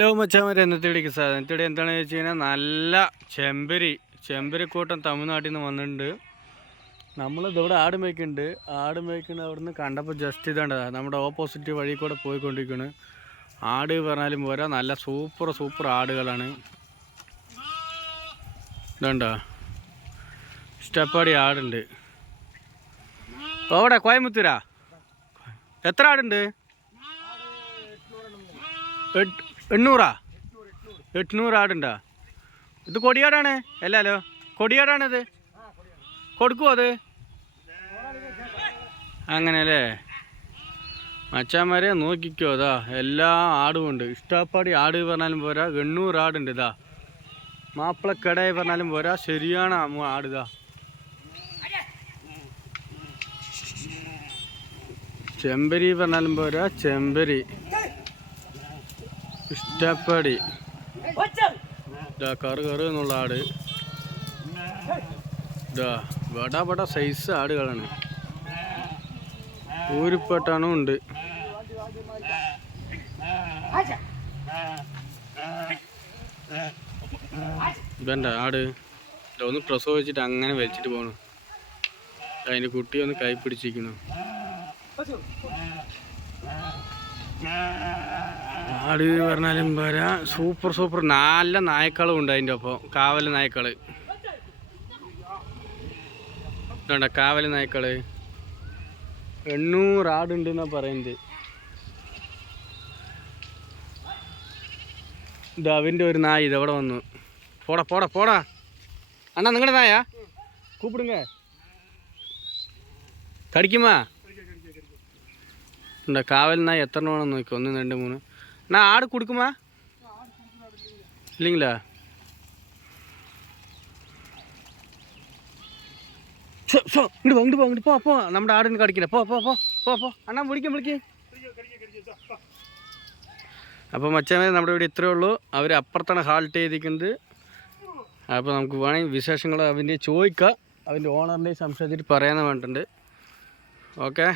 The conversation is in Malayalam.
ഹലോ മച്ചാമാരെ, ഇന്നത്തെ എന്താണെന്ന് വെച്ച് കഴിഞ്ഞാൽ നല്ല ചെമ്പരിക്കൂട്ടം തമിഴ്നാട്ടിൽ നിന്ന് വന്നിട്ടുണ്ട്. നമ്മളിതിവിടെ ആട് മേയ്ക്കുന്നുണ്ട്. അവിടെ നിന്ന് കണ്ടപ്പോൾ ജസ്റ്റ് ഇതാണ്ട് നമ്മുടെ ഓപ്പോസിറ്റ് വഴി കൂടെ പോയിക്കൊണ്ടിരിക്കുകയാണ്. ആട് പറഞ്ഞാലും പോരാ, നല്ല സൂപ്പർ ആടുകളാണ്. ഇതുണ്ടോ, ഇഷ്ടപ്പാടി ആടുണ്ട്. അവിടെ കോയമ്പത്തൂരാ? എത്ര ആടുണ്ട്? 800 ആടുണ്ടോ? ഇത് കൊടിയാടാണ് അല്ലല്ലോ? കൊടിയാടാണത്. കൊടുക്കുമോ അത്? അങ്ങനെയല്ലേ മച്ചാന്മാരെ, നോക്കിക്കോ. അതാ എല്ലാ ആടും ഉണ്ട്. ഇഷ്ടപ്പാടി ആട് പറഞ്ഞാലും പോരാ, 800 ആടുണ്ട്. ഇതാ മാപ്പിളക്കടയിൽ പറഞ്ഞാലും പോരാ, ശരിയാണ് ആടുതാ. ചെമ്പരി പറഞ്ഞാലും പോരാ, ചെമ്പരി ഇഷ്ടപ്പാടി. ഇതാ കറ് എന്നുള്ള ആട്. ഇതാ വട സൈസ് ആടുകളാണ്. ഊരിപ്പെട്ടാണും ഉണ്ട്. ഇതണ്ട ആട് ഒന്ന് പ്രസവിച്ചിട്ട് അങ്ങനെ വലിച്ചിട്ട് പോണു. അതിൻ്റെ കുട്ടി ഒന്ന് കൈ പിടിച്ചിരിക്കുന്നു. ആട് പറഞ്ഞാലും പോരാ, സൂപ്പർ നല്ല നായ്ക്കളും ഉണ്ട് അതിൻ്റെ ഒപ്പം. കാവല് നായ്ക്കള് ഇതുണ്ട, കാവല് നായ്ക്കള് 800 ആടുണ്ടെന്നാ പറയുന്നത്. ഇത് അവൻ്റെ ഒരു നായ ഇതെവിടെ വന്നു. പോടാ അണ്ണാ, നിങ്ങളുടെ നായാ? കൂപ്പിടുങ്ക, കടിക്കുമാ? ഉണ്ടോ കാവൽ നായ? എത്ര വേണമെന്ന് നോക്കി. 1 2 3. അണ്ണാ ആട് കൊടുക്കുമാ? ഇല്ലെങ്കിലാ? ഇങ്ങോട്ട് പോ. നമ്മുടെ ആടിന് കടിക്കില്ല. പോ അണ്ണാ, വിളിക്ക്. അപ്പോൾ മച്ചാമേ, നമ്മുടെ ഇവിടെ ഇത്രയേ ഉള്ളൂ. അവർ അപ്പുറത്താണ് ഹാൾട്ട് ചെയ്തിരിക്കുന്നത്. അപ്പോൾ നമുക്ക് വേണമെങ്കിൽ വിശേഷങ്ങൾ അവൻ്റെ ചോദിക്കാം. അവൻ്റെ ഓണറിൻ്റെ സംസാരിച്ചിട്ട് പറയാമെന്ന് വേണ്ടിട്ടുണ്ട്. ഓക്കെ.